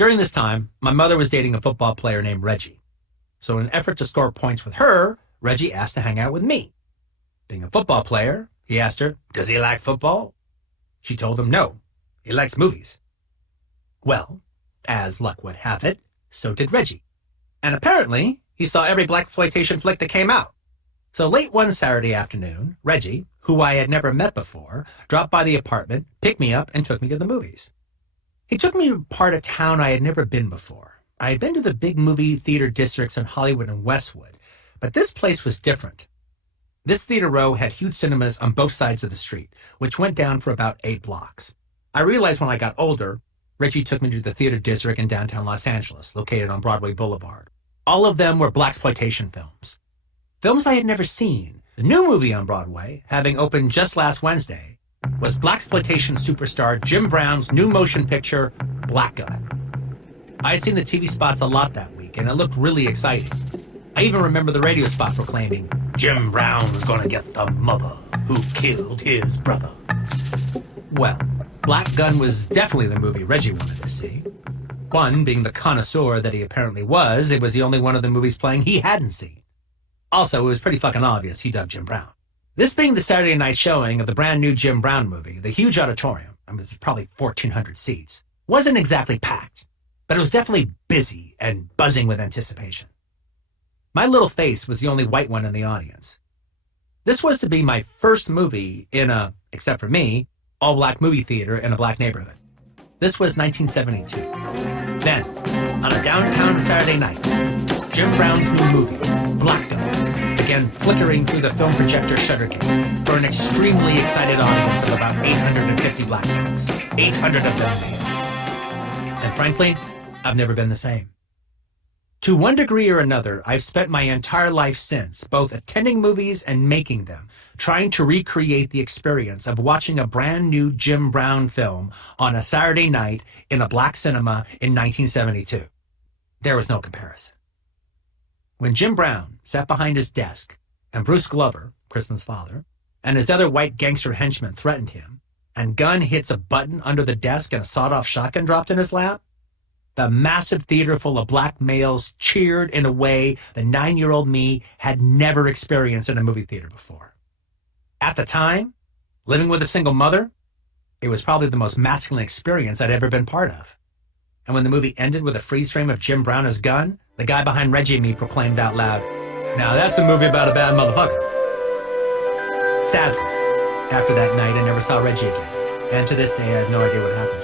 During this time, my mother was dating a football player named Reggie. So in an effort to score points with her, Reggie asked to hang out with me. Being a football player, he asked her, does he like football? She told him no, he likes movies. Well, as luck would have it, so did Reggie. And apparently, he saw every blaxploitation flick that came out. So late one Saturday afternoon, Reggie, who I had never met before, dropped by the apartment, picked me up, and took me to the movies. He took me to a part of town I had never been before. I had been to the big movie theater districts in Hollywood and Westwood, but this place was different. This theater row had huge cinemas on both sides of the street, which went down for about 8 blocks. I realized when I got older, Reggie took me to the theater district in downtown Los Angeles, located on Broadway Boulevard. All of them were blaxploitation films. Films I had never seen. The new movie on Broadway, having opened just last Wednesday, was blaxploitation superstar Jim Brown's new motion picture, Black Gunn. I had seen the TV spots a lot that week, and it looked really exciting. I even remember the radio spot proclaiming, Jim Brown's gonna get the mother who killed his brother. Well, Black Gunn was definitely the movie Reggie wanted to see. One, being the connoisseur that he apparently was, it was the only one of the movies playing he hadn't seen. Also, it was pretty fucking obvious he dug Jim Brown. This being the Saturday night showing of the brand new Jim Brown movie, the huge auditorium, it was probably 1,400 seats, wasn't exactly packed, but it was definitely busy and buzzing with anticipation. My little face was the only white one in the audience. This was to be my first movie in a, except for me, all-black movie theater in a black neighborhood. This was 1972. Then, on a downtown Saturday night, Jim Brown's new movie, Black Gunn, began flickering through the film projector shutter gate for an extremely excited audience of about 850 black folks, 800 of them male. And frankly, I've never been the same. To one degree or another, I've spent my entire life since, both attending movies and making them, trying to recreate the experience of watching a brand new Jim Brown film on a Saturday night in a black cinema in 1972. There was no comparison. When Jim Brown sat behind his desk and Bruce Glover, Christmas father, and his other white gangster henchmen threatened him, and Gunn hits a button under the desk and a sawed-off shotgun dropped in his lap, the massive theater full of black males cheered in a way the 9-year-old me had never experienced in a movie theater before. At the time, living with a single mother, it was probably the most masculine experience I'd ever been part of. And when the movie ended with a freeze frame of Jim Brown as Gunn, the guy behind Reggie and me proclaimed out loud, "Now that's a movie about a bad motherfucker." Sadly, after that night, I never saw Reggie again. And to this day, I have no idea what happened.